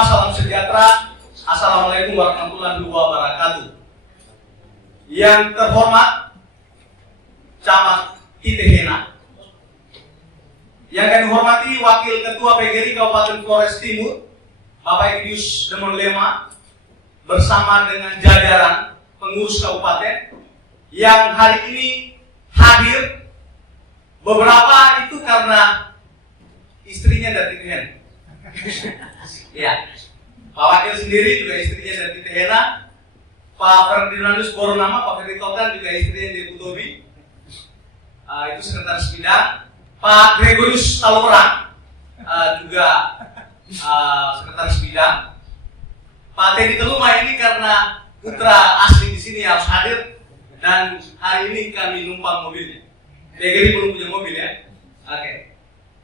Semua salam sejahtera. Assalamualaikum warahmatullahi wabarakatuh. Yang terhormat Camat Titehena, yang kami hormati Wakil Ketua PGRI Kabupaten Flores Timur, Bapak Egdius Demon Lema, bersama dengan jajaran pengurus kabupaten yang hari ini hadir. Beberapa itu karena istrinya dari Titehena. Ya, Pak Wakil sendiri juga istrinya dari Titehena. Pak Ferdinandus Boronama, Pak Ferdi Tokan juga istrinya dari Putobi. Itu sekretaris bidang. Pak Gregorius Talorang juga sekretaris bidang. Pak Teddy Teluma ini karena putra asli di sini harus hadir, dan hari ini kami numpang mobilnya. PGRI belum punya mobil ya. Oke.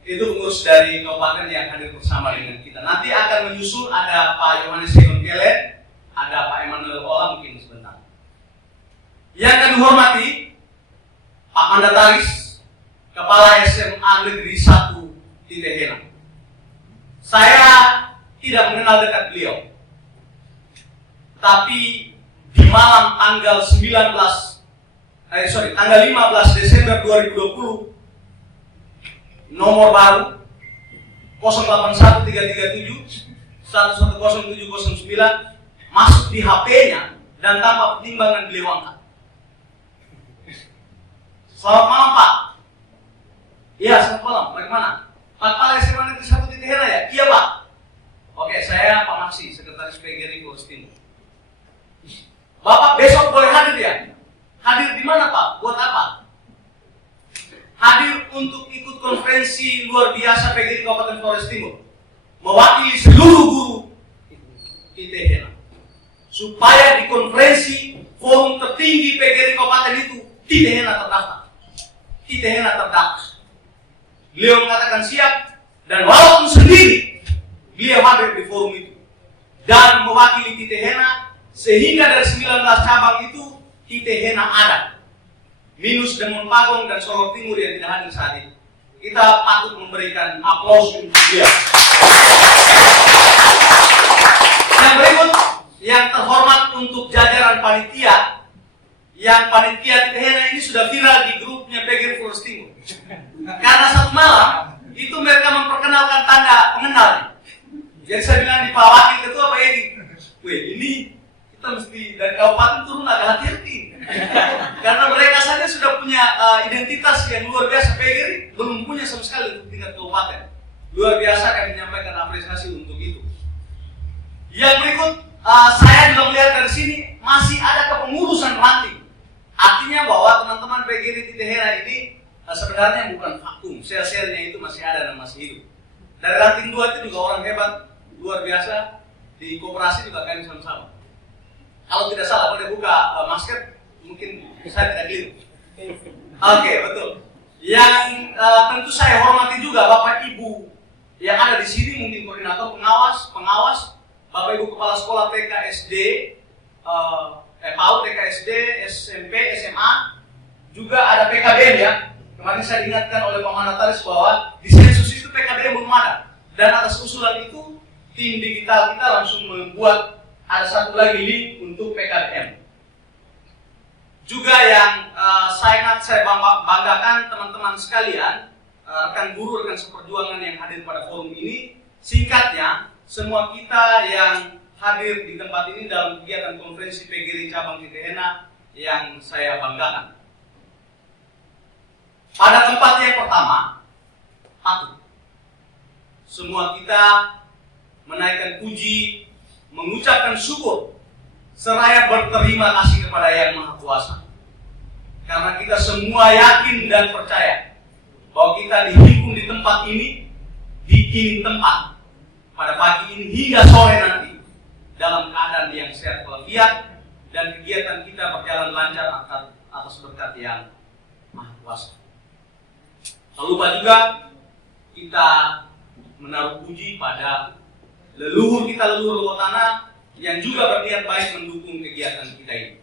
Itu pengurus dari kabupaten yang hadir bersama dengan kita. Nanti akan menyusul ada Pak Yohanes Segon Kele, ada Pak Emmanuel Ola mungkin sebentar. Yang kami hormati Pak Mandataris, Kepala SMA Negeri 1 Titehena. Saya tidak mengenal dekat beliau, tapi di malam tanggal 15 Desember 2020, nomor baru 081337 110709 masuk di HP-nya dan tanpa pertimbangan beliau angkat. Selamat malam Pak. Iya, selamat malam. Bagaimana? Pak Kepala SMA Negeri 1 Titehena ya? Iya Pak. Oke, saya Pak Maksi, Sekretaris PGRI Flores Timur. Bapak besok boleh hadir ya? Hadir di mana Pak? Buat apa? Hadir untuk ikut konferensi luar biasa PGRI Kabupaten Flores Timur, mewakili seluruh guru Titehena, supaya di konferensi forum tertinggi PGRI Kabupaten itu Titehena terdaftar. Titehena terdaftar. Beliau mengatakan siap, dan walaupun sendiri beliau hadir di forum itu dan mewakili Titehena, sehingga dari 19 cabang itu Titehena ada, minus Demon Pagong dan Solor Timur yang tidak hadir saat ini. Kita patut memberikan aplaus untuk dia. Yang berikut, yang terhormat untuk jajaran panitia, yang panitia Titehena ini sudah viral di grupnya PGRI Flores Timur. Karena satu malam itu mereka memperkenalkan tanda pengenalnya. Jadi saya bilang di Pak Wakil Ketua Pak Edi, weh ini kita mesti dari kabupaten turun agak hati-hati. Karena mereka saja sudah punya identitas yang luar biasa. PGRI belum punya sama sekali untuk tingkat kabupaten. Luar biasa kami menyampaikan apresiasi untuk itu. Yang berikut, saya juga melihat dari sini masih ada kepengurusan ranting. Artinya bahwa teman-teman PGRI Titehena ini sebenarnya bukan vakum. Sel-selnya itu masih ada dan masih hidup. Dari ranting 2 itu juga orang hebat, luar biasa. Di koperasi juga kami sama-sama. Kalau tidak salah, boleh buka masker, mungkin saya tidak keliru. Oke, betul. Yang tentu saya hormati juga Bapak Ibu yang ada di sini, mungkin koordinator, pengawas, Bapak Ibu Kepala Sekolah TK SD, PAUD, TK SD, SMP, SMA, juga ada PKBM ya. Kemarin saya diingatkan oleh Pak Mandataris bahwa di sensus itu PKBM belum ada. Dan atas usulan itu, tim digital kita langsung membuat ada satu lagi link untuk PKBM. Juga yang saya banggakan teman-teman sekalian, rekan guru, rekan seperjuangan yang hadir pada forum ini. Singkatnya, semua kita yang hadir di tempat ini dalam kegiatan konferensi PGRI Cabang Titehena yang saya banggakan. Pada tempat yang pertama, patut semua kita menaikkan puji, mengucapkan syukur, seraya berterima kasih kepada Yang Maha Kuasa. Karena kita semua yakin dan percaya bahwa kita dihimpun di tempat ini, di ini tempat, pada pagi ini hingga sore nanti, dalam keadaan yang sehat walafiat, dan kegiatan kita berjalan lancar atas berkat Yang Maha Kuasa. Tak lupa juga kita menaruh puji pada leluhur kita, leluhur Luhur Tanah, yang juga berniat baik mendukung kegiatan kita ini.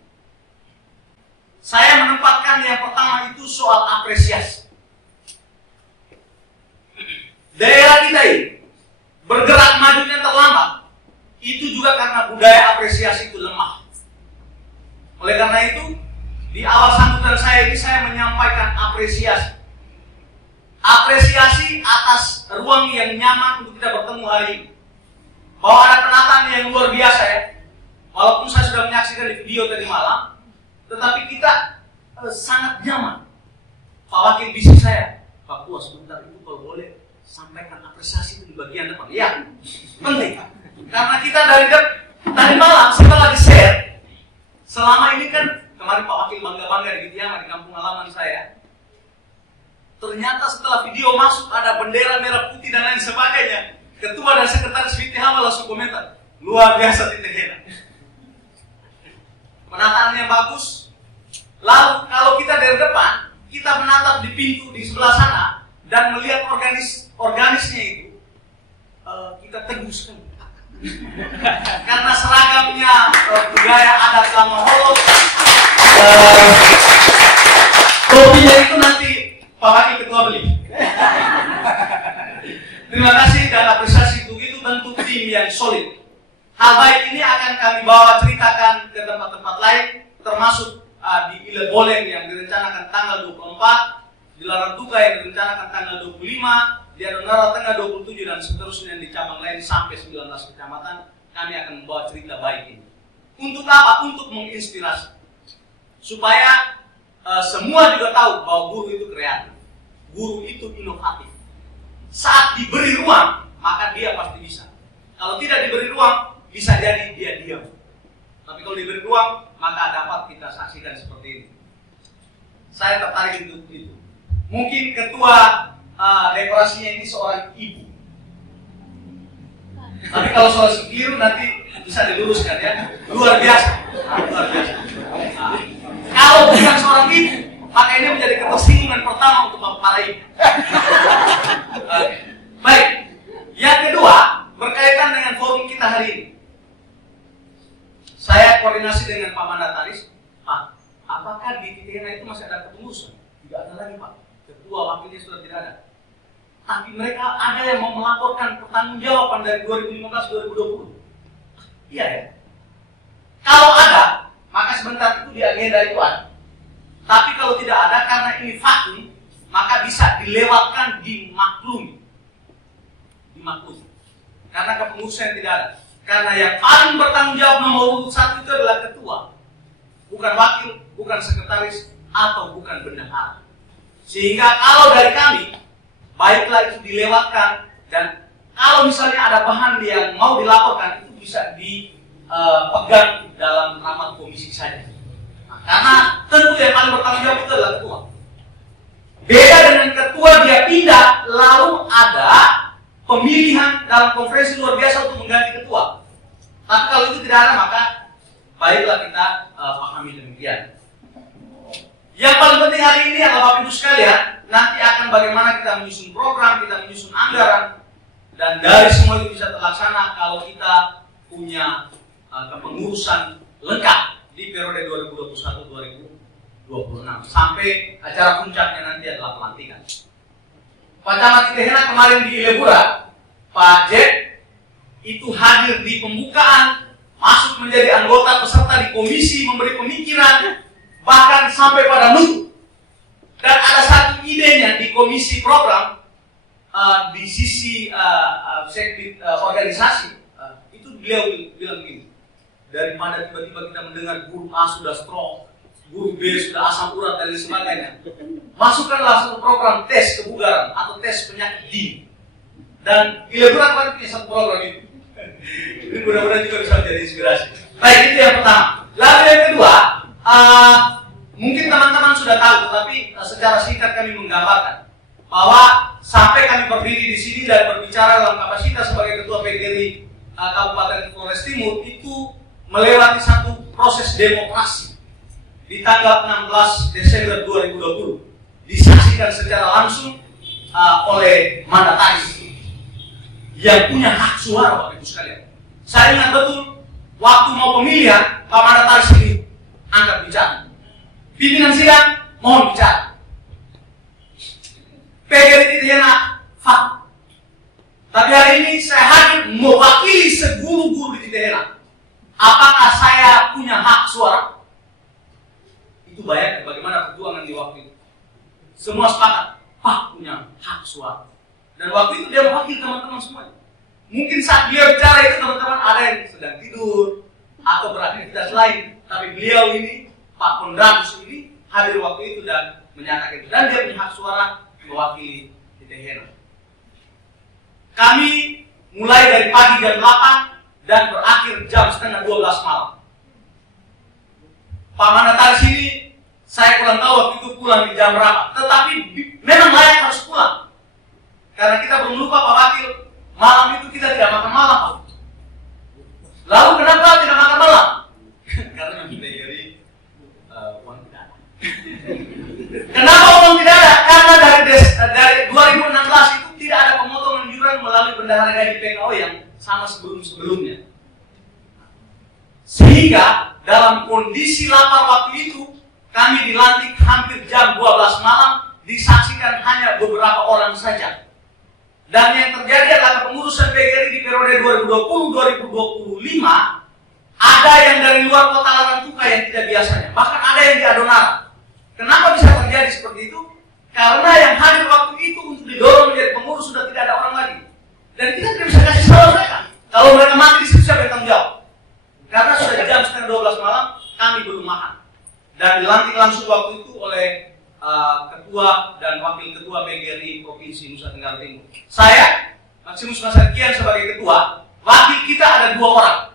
Saya menempatkan yang pertama itu soal apresiasi. Daerah kita ini bergerak majunya terlambat apresiasi itu lemah. Oleh karena itu, di awal sambutan saya ini saya menyampaikan apresiasi. Apresiasi atas ruang yang nyaman untuk kita bertemu hari ini. Bahwa ada penataan yang luar biasa ya. Walaupun saya sudah menyaksikan di video tadi malam, tetapi kita sangat nyaman. Pak Wakil bisik saya, Pak Puas sebentar itu kalau boleh sampaikan apresiasi itu di bagian depan. Ya, penting. Karena kita dari malam setelah di-share, selama ini kan kemarin Pak Wakil bangga-bangga di Gitiama di kampung halaman saya. Ternyata setelah video masuk ada bendera merah putih dan lain sebagainya. Ketua dan sekretaris Gitiama langsung komentar, luar biasa Titehena. Penataannya bagus. Lalu kalau kita dari depan, kita menatap di pintu di sebelah sana dan melihat organisnya itu, kita teguh sekali. Karena seragamnya budaya adat Lama Holot, kopinya itu nanti Pak Wakil Ketua beli. Terima kasih dan apresiasi untuk itu, bentuk tim yang solid. Hal baik ini akan kami bawa ceritakan ke tempat-tempat lain, termasuk di Ile Boleng yang direncanakan tanggal 24, di Larantuka yang direncanakan tanggal 25, di Adonara Tengah 27 dan seterusnya di cabang lain sampai 19 kecamatan. Kami akan membawa cerita baik ini. Untuk apa? Untuk menginspirasi. Supaya semua juga tahu bahwa guru itu kreatif. Guru itu inovatif. Saat diberi ruang, maka dia pasti bisa. Kalau tidak diberi ruang, bisa jadi dia diam. Tapi kalau diberi ruang, maka dapat kita saksikan seperti ini. Saya tertarik untuk itu. Mungkin ketua dekorasinya ini seorang ibu. Tapi kalau soal keliru nanti bisa diluruskan ya. Luar biasa. Luar biasa. Kalau bukan seorang ibu, maka ini menjadi ketersinggungan pertama untuk para ibu. Baik. Yang kedua, berkaitan dengan forum kita hari ini. Saya koordinasi dengan Pak Mandataris. Pak, apakah di Titehena itu masih ada kepengurusan? Tidak ada lagi Pak. Ketua wakilnya sudah tidak ada. Tapi mereka ada yang mau melaporkan pertanggungjawaban dari 2015-2020. Iya ya. Kalau ada, maka sebentar itu di agenda itu ada. Tapi kalau tidak ada, karena ini vakum, maka bisa dilewatkan dimaklumi. Dimaklumi. Karena kepengurusan tidak ada. Karena yang paling bertanggung jawab nomor urut 1 itu adalah ketua. Bukan wakil, bukan sekretaris, atau bukan bendahara. Sehingga kalau dari kami, baiklah itu dilewatkan, dan kalau misalnya ada bahan yang mau dilaporkan, itu bisa dipegang dalam rapat komisi saja. Nah, karena tentu yang paling bertanggung jawab itu adalah ketua. Beda dengan ketua dia pindah, lalu ada pemilihan dalam konferensi luar biasa untuk mengganti ketua. Tapi kalau itu tidak ada, maka baiklah kita pahami demikian. Yang paling penting hari ini adalah Bapak Ibu sekalian, nanti akan bagaimana kita menyusun program, kita menyusun anggaran, dan dari semua itu bisa terlaksana kalau kita punya kepengurusan lengkap di periode 2021-2026 sampai acara puncaknya nanti adalah pelantikan. Pak Camat Titehena kemarin di Ilebura, Pak Jet itu hadir di pembukaan, masuk menjadi anggota peserta di komisi, memberi pemikiran, bahkan sampai pada nutup. Dan ada satu idenya di komisi program, di sisi organisasi, itu beliau bilang begini, daripada tiba-tiba kita mendengar guru A sudah stroke, guru B sudah asam urat dan lain sebagainya, masukkanlah satu program tes kebugaran atau tes penyakit dini. Dan Ilebura kemarin punya satu program itu. Ini mudah-mudahan juga bisa menjadi inspirasi. Baik, itu yang pertama. Lalu yang kedua, mungkin teman-teman sudah tahu, tapi secara singkat kami menggambarkan bahwa sampai kami berdiri di sini dan berbicara dalam kapasitas sebagai ketua PGRI Kabupaten Flores Timur itu melewati satu proses demokrasi di tanggal 16 Desember 2020 disaksikan secara langsung oleh mandataris yang punya hak suara, Bapak Ibu sekalian. Saya ingat betul waktu mau pemilihan, Pak Mandataris ini angkat bicara. Pimpinan sidang mohon bicara. PGRI Titehena fak. Tapi hari ini saya hadir mewakili seguru-guru di Titehena. apakah saya punya hak suara? Itu bayangkan bagaimana perjuangan di waktu itu. Semua sepakat, Pak punya hak suara. Dan waktu itu dia mewakili teman-teman semuanya. Mungkin saat dia bicara itu teman-teman ada yang sedang tidur atau beraktivitas lain, tapi beliau ini, Pak Kondratus ini hadir waktu itu dan menyatakan itu. Dan dia punya hak suara mewakili TTHENA. Kami mulai dari pagi jam 8 dan berakhir jam setengah 12 malam. Pak Mandataris ini saya kurang tahu waktu itu pulang di jam berapa, tetapi memang layak harus pulang. Karena kita belum lupa Pak Wakil, malam itu kita tidak makan malam, Pak. Lalu kenapa tidak makan malam? Karena dari uang tidak ada. Kenapa uang tidak ada? Karena dari 2016 itu tidak ada pemotongan iuran melalui bendahara gaji PKO yang sama sebelum-sebelumnya. Sehingga dalam kondisi lapar waktu itu, kami dilantik hampir jam 12 malam, disaksikan hanya beberapa orang saja. Dan yang terjadi adalah pengurusan PGRI di periode 2020-2025, ada yang dari luar kota Larantuka yang tidak biasanya, bahkan ada yang di Adonara. Kenapa bisa terjadi seperti itu? Karena yang hadir waktu itu untuk didorong menjadi pengurus sudah tidak ada orang lagi. Dan kita tidak bisa kasih salah mereka. Kalau mereka mati di situ siapa yang tanggung jawab? Karena sudah jam setengah 12 malam, kami belum makan. Dan dilantik langsung waktu itu oleh ketua dan wakil ketua PGRI Provinsi Nusa Tenggara Timur. Saya, Maximus Masakian sebagai ketua, wakil kita ada 2 orang.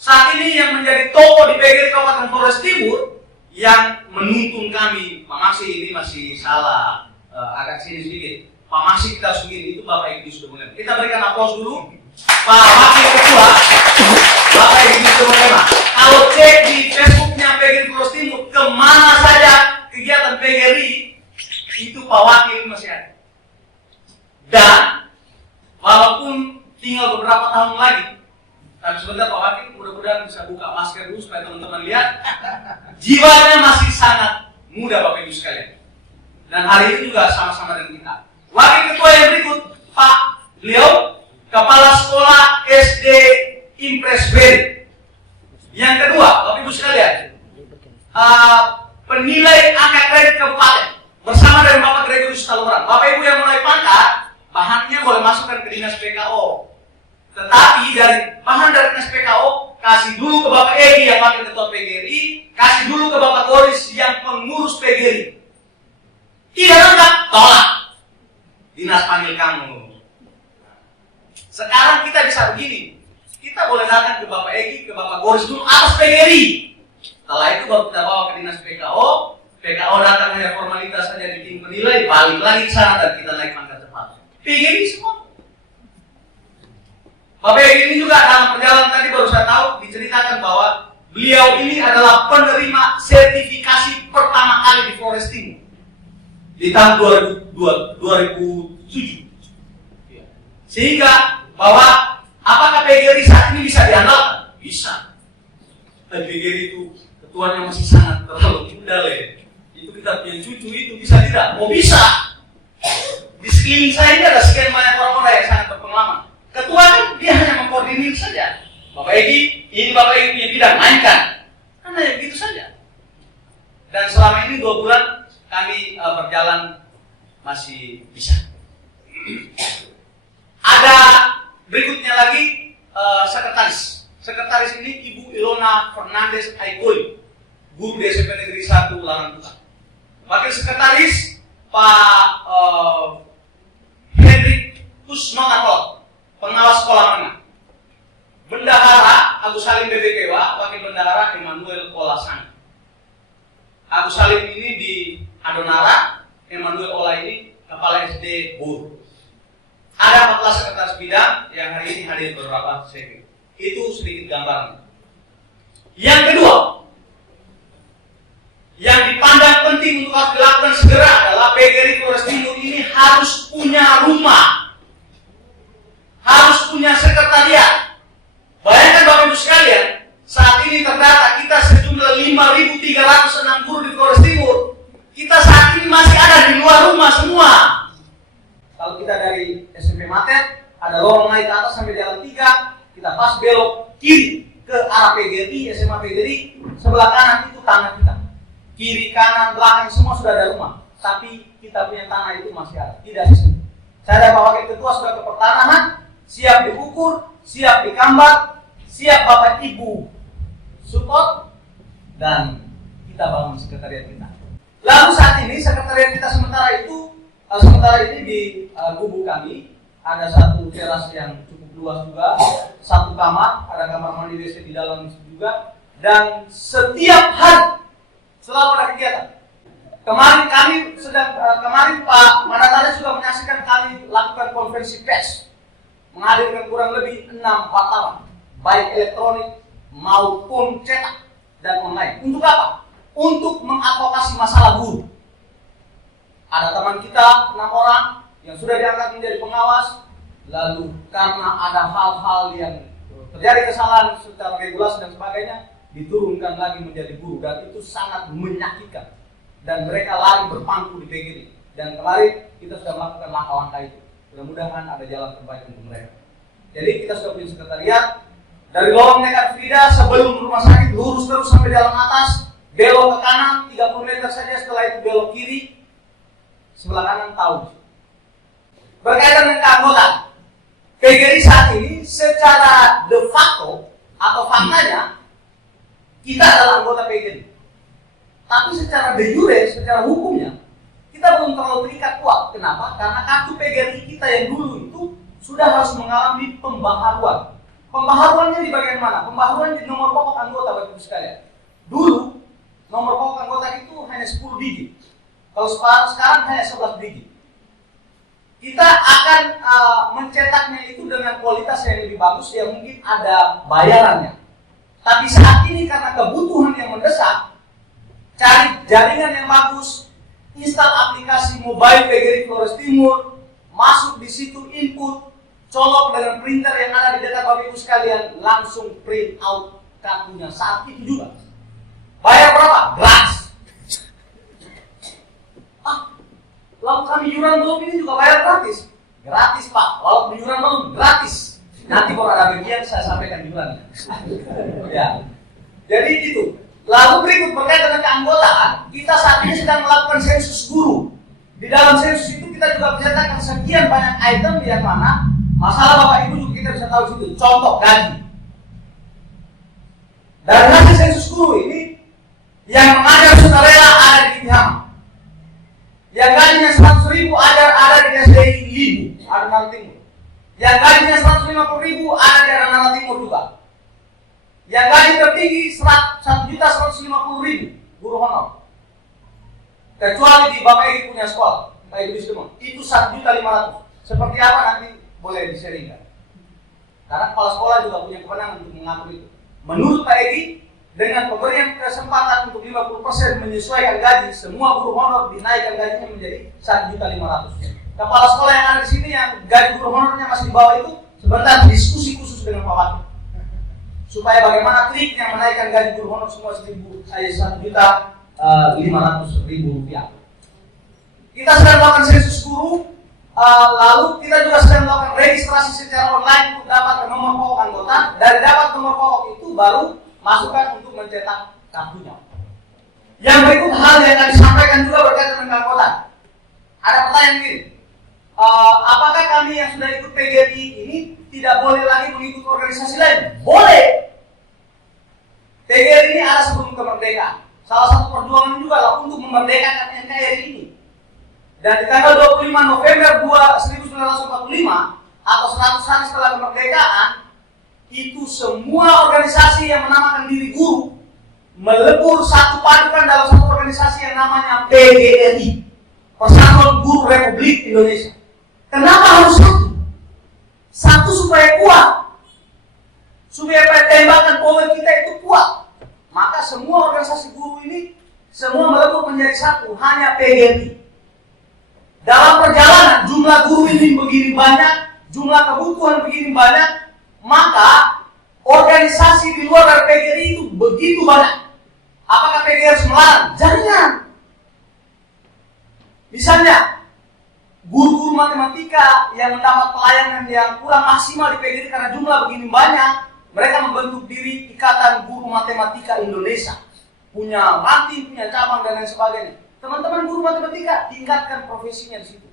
Saat ini yang menjadi tokoh di PGRI Kabupaten Flores Timur yang menuntun kami, Pak Maxi ini masih salah, agak sini sedikit. Pak Maxi kita segini itu Bapak Ibu sudah mulai. Kita berikan aplaus dulu. Pak Wakil Ketua, Bapak Ibu sudah mulai. Kalau cek di Facebooknya PGRI Flores Timur, kemana saja kegiatan PGRI itu Pak Wakil masih ada. Dan walaupun tinggal beberapa tahun lagi, tapi sebentar Pak Wakil mudah-mudahan bisa buka masker dulu supaya teman-teman lihat, jiwanya masih sangat muda Bapak Ibu sekalian. Dan hari ini juga sama-sama dengan kita. Wakil Ketua yang berikut, Pak beliau Kepala Sekolah SD Impres Beri. Yang kedua, Bapak Ibu sekalian, penilai angka kredit kabupaten bersama dengan Bapak Gregorius Taluran. Bapak Ibu yang mulai pangkat, bahannya boleh masukkan ke dinas PKO. Tetapi dari bahan dari dinas PKO, kasih dulu ke Bapak Egi yang wakil ketua PGRI, kasih dulu ke Bapak Goris yang pengurus PGRI. Tidak lengkap, tolak. Dinas panggil kamu. Sekarang kita bisa begini, kita boleh datang ke Bapak Egi, ke Bapak Goris dulu atas PGRI. Setelah itu baru kita bawa ke dinas PKO. PKO datang hanya formalitas saja di tim penilai, balik lagi ke sana dan kita naik pangkat cepat. PGRI semua. Bapak Egi ini juga dalam perjalanan tadi baru saya tahu diceritakan bahwa beliau ini adalah penerima sertifikasi pertama kali di Flores Timur di tahun 2007. Sehingga bahwa apakah PGRI saat ini bisa diandalkan? Bisa. PGRI itu ketuanya masih sangat terlalu muda le. Itu kita punya cucu itu bisa tidak? Oh bisa. Di sekeliling saya ini ada sekian banyak orang-orang yang sangat berpengalaman. Ketua kan dia hanya mengkoordinir saja. Bapak Egi, ini Bapak Egi punya bidang, mainkan. Karena ya begitu saja. Dan selama ini 2 bulan kami berjalan masih bisa. Ada berikutnya lagi sekretaris. Sekretaris ini Ibu Ilona Fernandes Aikoi, guru di SMP Negeri 1 Larantuka. Wakil sekretaris Pak Hendrik Kusnonakol, pengawas sekolah menengah. Bendahara Agus Salim BBKW, wakil bendahara Emmanuel Olasang. Agus Salim ini di Adonara, Emmanuel Ola ini kepala SD Bur. Ada 14 sekretaris bidang yang hari ini hadir beberapa sesi. Itu sedikit gambaran. Yang kedua, yang dipandang penting untuk harus dilakukan segera adalah PGRI Flores Timur ini harus punya rumah, harus punya sekretariat. Bayangkan Bapak Ibu sekalian, saat ini terdata kita sejumlah 5.306 guru di Flores Timur. Kita saat ini masih ada di luar rumah semua. Kalau kita dari SMP Mater, ada lorong naik ke atas sampai jalan 3, kita pas belok kiri. ke arah PGRI, SMA PGRI, sebelah kanan itu tanah kita. Kiri, kanan, belakang semua sudah ada rumah. Tapi kita punya tanah itu masih ada, tidak di sini. Saya dan Pak Wakil Ketua sudah ke pertanahan, siap diukur, siap digambar, siap Bapak Ibu support, dan kita bangun sekretariat kita. Lalu saat ini sekretariat kita sementara ini di gubuk kami ada satu teras yang cukup luas juga, satu kamar, ada kamar mandi WC di dalam juga, dan setiap hari selalu ada kegiatan. Kemarin Pak Manatara juga menyaksikan kami lakukan konferensi pers, menghadirkan kurang lebih 6 wartawan, baik elektronik maupun cetak dan online. Untuk apa? Untuk mengadvokasi masalah buruh. Ada teman kita 6 orang yang sudah diangkat menjadi pengawas, lalu karena ada hal-hal yang terjadi kesalahan secara regulasi dan sebagainya, diturunkan lagi menjadi buruh, dan itu sangat menyakitkan. Dan mereka lari berpangku di PGRI. Dan kemarin kita sudah melakukan langkah-langkah itu. Mudah-mudahan ada jalan terbaik untuk mereka. Jadi kita sudah punya sekretariat. Dari lorong Nekat Frida sebelum rumah sakit lurus terus sampai jalan atas, belok ke kanan 30 meter saja, setelah itu belok kiri, sebelah kanan tahu. Berkaitan dengan keanggotaan, PGRI saat ini secara de facto atau faktanya kita adalah anggota PGRI. Tapi secara de jure, secara hukumnya, kita belum terlalu terikat kuat. Kenapa? Karena kartu PGRI kita yang dulu itu sudah harus mengalami pembaharuan. Pembaharuannya di bagian mana? Pembaharuan di nomor pokok anggota, Bapak Ibu sekalian. Dulu, nomor pokok anggota itu hanya 10 digit. Kalau sekarang hanya 11 digit. Kita akan mencetaknya itu dengan kualitas yang lebih bagus, yang mungkin ada bayarannya. Tapi saat ini karena kebutuhan yang mendesak, cari jaringan yang bagus, install aplikasi mobile PGRI Flores Timur, masuk di situ input, colok dengan printer yang ada di dekat Bapak Ibu sekalian, langsung print out kartunya saat itu juga. Bayar berapa? Gratis. Lalu kami iuran belum ini juga bayar gratis. Gratis Pak, lalu iuran belum gratis. Nanti kalau ada bagian saya sampaikan iuran. Ya. Jadi itu. Lalu berikut berkaitan dengan keanggotaan, kita saat ini sedang melakukan sensus guru. Di dalam sensus itu kita juga mencatatkan sekian banyak item yang mana masalah Bapak Ibu juga kita bisa tahu situ. Contoh gaji. Dari hasil sensus guru ini, yang mengajar sukarela ada di ITHAM. Yang gajinya 100.000 ada di SDI Libu, ada Nara Timur. Yang gajinya 150.000 ada di Nara Timur juga. Yang gaji tertinggi 1.150.000 guru honor. Kecuali di Bapak Egi punya sekolah, Pak Egi Bisdemon, itu 1.500.000. Seperti apa nanti boleh diseringkan. Karena kepala sekolah juga punya kewenangan untuk mengatur itu. Menurut Pak Egi, dengan pemberian kesempatan untuk 50% menyesuaikan gaji, semua guru honor dinaikkan gajinya menjadi 1.500.000. Kepala sekolah yang ada di sini yang gaji guru honornya masih di bawah itu, sebentar diskusi khusus dengan Pak Wakil. Supaya bagaimana triknya menaikkan gaji guru honor semua 1.500.000 rupiah. Kita sedang melakukan sensus guru, lalu kita juga sedang melakukan registrasi secara online untuk dapat nomor pokok anggota. Dari dapat nomor pokok itu baru masukkan untuk mencetak kartunya. Yang berikut hal yang akan disampaikan juga berkaitan dengan keanggotaan. Ada pertanyaan gini, apakah kami yang sudah ikut PGRI ini tidak boleh lagi mengikuti organisasi lain? Boleh. PGRI ini ada sebelum kemerdekaan. Salah satu perjuangan juga lah untuk memerdekakan NKRI ini. Dan di tanggal 25 November 1945 atau 100 hari setelah kemerdekaan, itu semua organisasi yang menamakan diri guru melebur satu padukan dalam satu organisasi yang namanya PGRI, Persatuan Guru Republik Indonesia. Kenapa harus satu? Satu supaya kuat, supaya tembakan power kita itu kuat. Maka semua organisasi guru ini semua melebur menjadi satu, hanya PGRI. Dalam perjalanan jumlah guru ini begini banyak, jumlah kebutuhan begini banyak, maka organisasi di luar dari PGRI itu begitu banyak. Apakah PGRI harus melarang? Jangan. Misalnya, guru-guru matematika yang mendapat pelayanan yang kurang maksimal di PGRI karena jumlah begini banyak, Mereka membentuk diri Ikatan Guru Matematika Indonesia, punya ranting, punya cabang dan lain sebagainya. Teman-teman guru matematika tingkatkan profesinya di situ.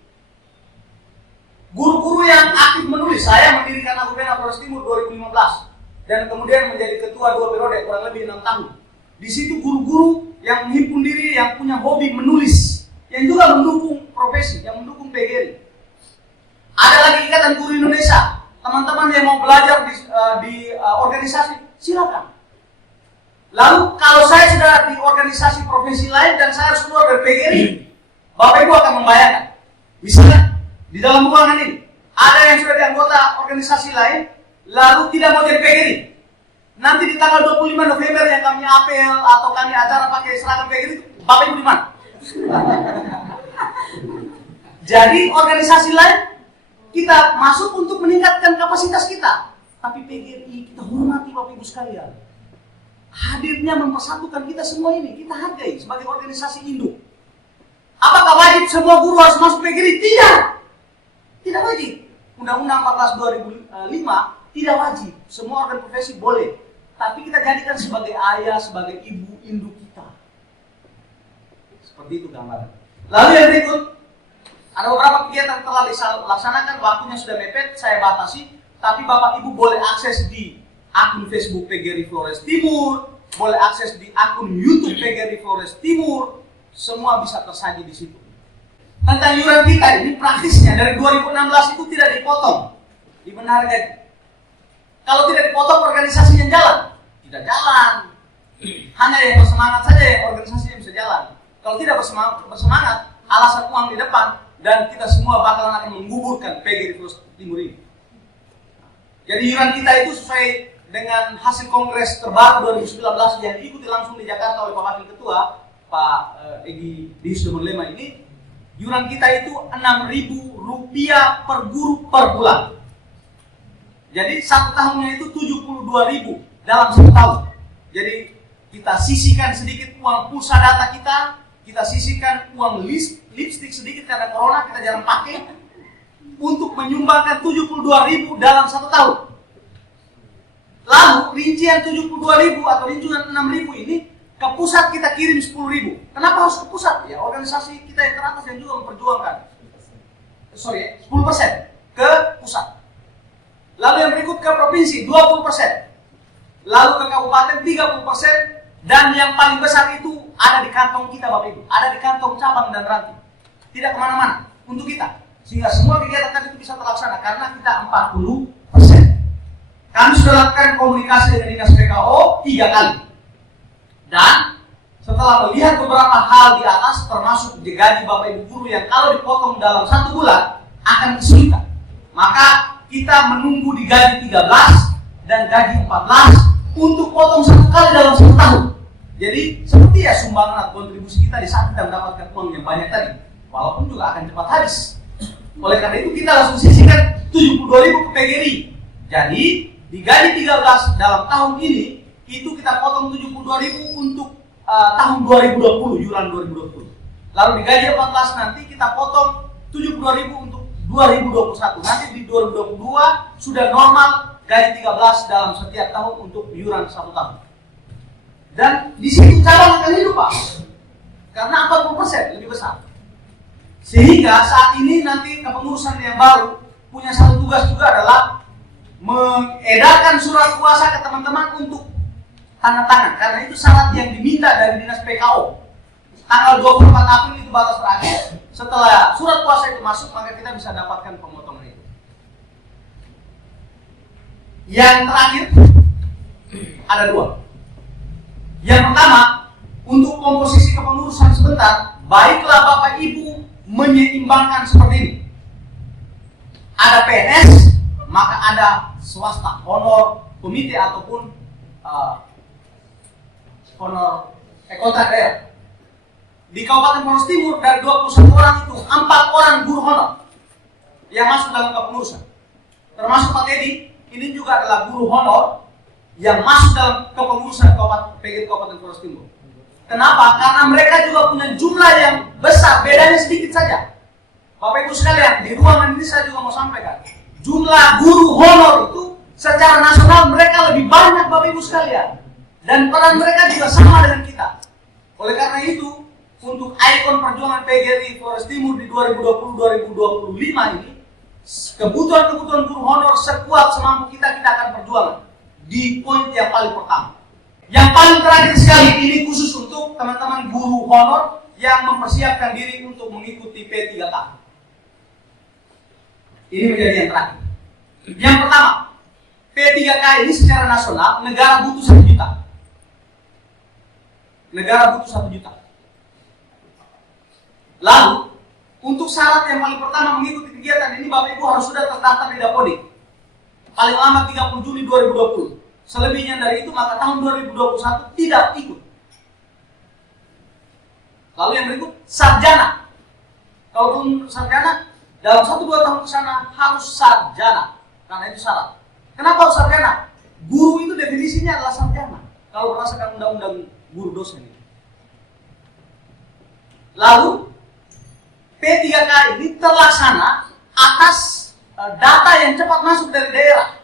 Guru-guru yang aktif menulis, saya mendirikan Agubena Flores Timur 2015 dan kemudian menjadi ketua 2 periode kurang lebih 6 tahun. Di situ guru-guru yang menghimpun diri, yang punya hobi menulis, yang juga mendukung profesi, yang mendukung PGRI. Ada lagi Ikatan Guru Indonesia. Teman-teman yang mau belajar di organisasi, silakan. Lalu kalau saya sudah di organisasi profesi lain dan saya harus keluar dari PGRI, Bapak Ibu akan membayangkan. Misalnya di dalam ruangan ini ada yang sudah di anggota organisasi lain, lalu tidak mau jadi PGRI. Nanti di tanggal 25 November yang kami apel atau kami acara pakai seragam PGRI, Bapak Ibu di mana? Jadi organisasi lain kita masuk untuk meningkatkan kapasitas kita, tapi PGRI kita hormati Bapak Ibu sekalian. Hadirnya mempersatukan kita semua ini, kita hargai sebagai organisasi induk. Apakah wajib semua guru harus masuk PGRI? Tidak. Tidak wajib. Undang-Undang 14 2005 tidak wajib. Semua organ profesi boleh. Tapi kita jadikan sebagai ayah, sebagai ibu induk kita. Seperti itu gambaran. Lalu yang berikut, ada beberapa kegiatan yang telah dilaksanakan, waktunya sudah mepet, saya batasi. Tapi Bapak Ibu boleh akses di akun Facebook PGRI Flores Timur, boleh akses di akun YouTube PGRI Flores Timur, semua bisa tersaji di situ. Tentang iuran kita ini praktisnya dari 2016 itu tidak dipotong di bendahara gaji. Kalau tidak dipotong organisasi yang jalan, tidak jalan. Hanya yang bersemangat saja yang organisasi yang bisa jalan. Kalau tidak bersemangat, alasan uang di depan dan kita semua bakalan akan menggugurkan PGRI Flores Timur ini. Jadi iuran kita itu sesuai dengan hasil kongres terbaru 2019 yang diikuti langsung di Jakarta oleh Pak Wakil Ketua Pak Egy Diusdemonlema ini, iuran kita itu Rp6.000 per guru per bulan. Jadi satu tahunnya itu 72.000 dalam satu tahun. Jadi kita sisihkan sedikit uang pulsa data kita sisihkan uang lipstick sedikit karena corona kita jarang pakai untuk menyumbangkan 72.000 dalam satu tahun. Lalu rincian 72.000 atau rincian 6.000 ini ke pusat kita kirim 10.000. Kenapa harus ke pusat? Ya organisasi kita yang teratas yang juga memperjuangkan. 10% ke pusat. Lalu yang berikut ke provinsi 20%. Lalu ke kabupaten 30%. Dan yang paling besar itu ada di kantong kita Bapak Ibu. Ada di kantong cabang dan ranting. Tidak kemana-mana. Untuk kita. Sehingga semua kegiatan tadi itu bisa terlaksana. Karena kita 40%. Kami sudah lakukan komunikasi dengan Dinas PKO 3 kali. Dan setelah melihat beberapa hal di atas, termasuk gaji Bapak Ibu guru yang kalau dipotong dalam 1 bulan akan kesulitan, maka kita menunggu di gaji 13 dan gaji 14 untuk potong 1 kali dalam 1 tahun. Jadi seperti ya sumbangan atau kontribusi kita di saat kita mendapatkan uang yang banyak tadi, walaupun juga akan cepat habis. Oleh karena itu kita langsung sisihkan 72.000 ke PGRI. Jadi di gaji 13 dalam tahun ini itu kita potong 72.000 untuk tahun 2020, iuran 2020. Lalu di gaji 14 nanti kita potong 72.000 untuk 2021. Nanti di 2022 sudah normal gaji 13 dalam setiap tahun untuk iuran 1 tahun. Dan di situ cabang akan hidup Pak. Karena 40% lebih besar. Sehingga saat ini nanti kepengurusan yang baru punya satu tugas juga adalah mengedarkan surat kuasa ke teman-teman untuk tanda tangan, karena itu syarat yang diminta dari Dinas PKO. Tanggal 24 April itu batas terakhir. Setelah surat kuasa itu masuk, maka kita bisa dapatkan pemotongan itu. Yang terakhir ada 2. Yang pertama, untuk komposisi kepengurusan sebentar, baiklah Bapak Ibu menyeimbangkan seperti ini. Ada PNS, maka ada swasta, honor komite ataupun honor kontrak daerah. Di Kabupaten Flores Timur dari 21 orang itu 4 orang guru honor yang masuk dalam kepengurusan. Termasuk Pak Teddy, ini juga adalah guru honor yang masuk dalam kepengurusan PGRI Kabupaten Flores Timur. Kenapa? Karena mereka juga punya jumlah yang besar, bedanya sedikit saja. Bapak Ibu sekalian, di ruangan ini saya juga mau sampaikan, jumlah guru honor itu secara nasional mereka lebih banyak sekalian. Dan peran mereka juga sama dengan kita. Oleh karena itu, untuk ikon perjuangan PGRI Flores Timur di 2020-2025 ini, kebutuhan guru honor sekuat semampu kita akan perjuangan di poin yang paling pertama. Yang paling terakhir sekali, ini khusus untuk teman-teman guru honor yang mempersiapkan diri untuk mengikuti P3K. Ini menjadi yang terakhir. Yang pertama, P3K ini secara nasional negara butuh 1 juta. Negara butuh 1 juta. Lalu, untuk syarat yang paling pertama mengikuti kegiatan ini, Bapak Ibu harus sudah terdaftar di Dapodik. Paling lama 30 Juli 2020. Selebihnya dari itu, maka tahun 2021 tidak ikut. Lalu yang berikut, sarjana. Kalau belum sarjana, dalam 1-2 tahun ke sana harus sarjana. Karena itu syarat. Kenapa harus sarjana? Guru itu definisinya adalah sarjana. Kalau berdasarkan undang-undang guru dosen ini. Lalu, P3K ini terlaksana atas data yang cepat masuk dari daerah.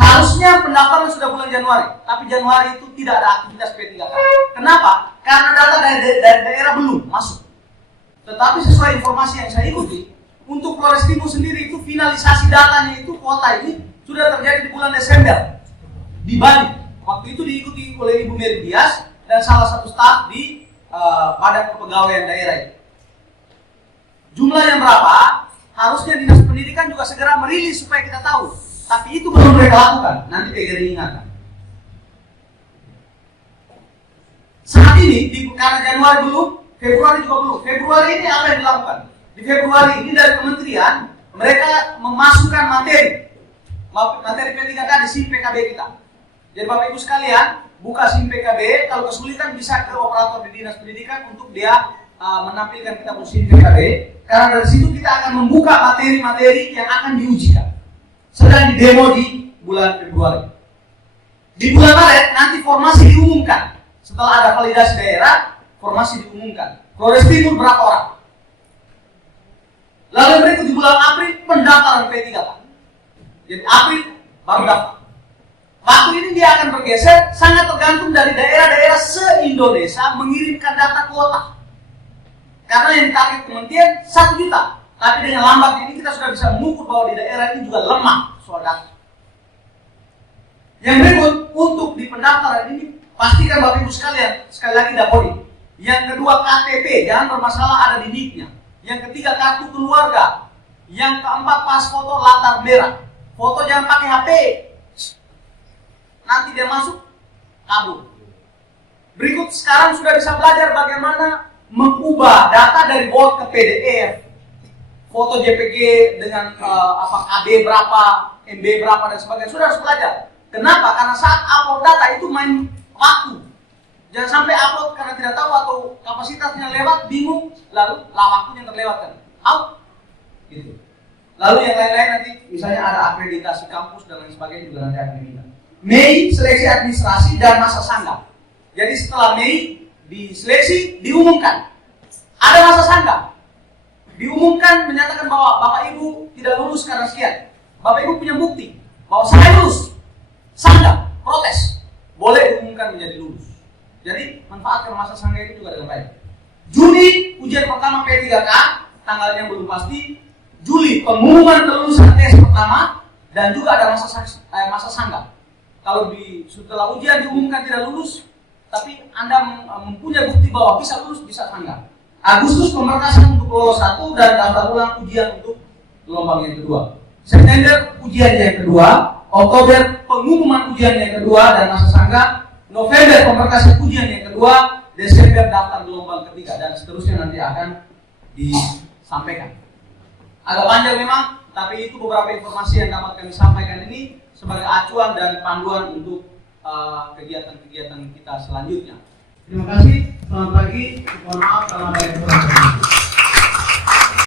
Harusnya pendaftaran sudah bulan Januari, tapi Januari itu tidak ada aktivitas P3K. Kenapa? Karena data dari daerah belum masuk. Tetapi sesuai informasi yang saya ikuti, untuk Flores Timur sendiri itu finalisasi datanya itu kuota ini sudah terjadi di bulan Desember di Bali. Waktu itu diikuti oleh Ibu Mary Dias dan salah satu staf di Badan Kepegawaian Daerah itu. Jumlahnya berapa? Harusnya Dinas Pendidikan juga segera merilis supaya kita tahu. Tapi itu belum mereka lakukan. Nanti PGRI ingatkan. Saat ini, karena Januari belum, Februari juga belum. Februari ini apa yang dilakukan? Di Februari ini dari kementerian, mereka memasukkan materi P3K di SIM PKB kita. Jadi Bapak Ibu sekalian, buka SIM PKB, kalau kesulitan bisa ke operator di Dinas Pendidikan untuk dia menampilkan kita SIM PKB. Karena dari situ kita akan membuka materi-materi yang akan diujikan. Sedang didemo di bulan Februari. Di bulan Maret nanti formasi diumumkan. Setelah ada validasi daerah, formasi diumumkan. Flores Timur berapa orang? Lalu berikut di bulan April pendaftaran P3K. Jadi April baru daftar. Waktu ini dia akan bergeser, sangat tergantung dari daerah-daerah se-Indonesia mengirimkan data kuota. Karena yang ditarget kementerian 1 juta. Tapi dengan lambat ini kita sudah bisa mengukur bahwa di daerah ini juga lemah soal data. Yang berikut, untuk di pendaftaran ini, pastikan Bapak Ibu sekalian, sekali lagi Dapodik. Yang kedua KTP, jangan bermasalah ada di NIK-nya. Yang ketiga kartu keluarga. Yang keempat pas foto latar merah. Foto jangan pakai HP. Nanti dia masuk, kabur. Berikut sekarang sudah bisa belajar bagaimana mengubah data dari Word ke PDF. Foto JPG dengan KB berapa, MB berapa dan sebagainya. Sudah harus belajar. Kenapa? Karena saat upload data itu main waktu. Jangan sampai upload karena tidak tahu atau kapasitasnya lewat, bingung, lalu waktunya terlewatkan. Out. Gitu. Lalu yang lain-lain nanti, misalnya ada akreditasi kampus dan lain sebagainya juga nanti akan diminta. Mei seleksi administrasi dan masa sangga. Jadi setelah Mei diseleksi diumumkan. Ada masa sangga. Diumumkan menyatakan bahwa Bapak Ibu tidak lulus karena sekian. Bapak Ibu punya bukti bahwa saya lulus. Sangga, protes. Boleh diumumkan menjadi lulus. Jadi manfaatkan masa sangga itu juga dengan baik. Juni ujian pertama P3K, tanggalnya belum pasti. Juli pengumuman kelulusan tes pertama dan juga ada masa sangga. Kalau setelah ujian diumumkan tidak lulus, tapi Anda mempunyai bukti bahwa bisa lulus, bisa sangga. Agustus pemberkasan untuk lolos 1 dan daftar ulang ujian untuk gelombang yang kedua. September ujian yang kedua, Oktober pengumuman ujian yang kedua dan masa sangga, November pemberkasan ujian yang kedua, Desember daftar gelombang ketiga dan seterusnya nanti akan disampaikan. Agak panjang memang, tapi itu beberapa informasi yang dapat kami sampaikan ini sebagai acuan dan panduan untuk kegiatan-kegiatan kita selanjutnya. Terima kasih, selamat pagi, mohon maaf kalau ada yang kurang.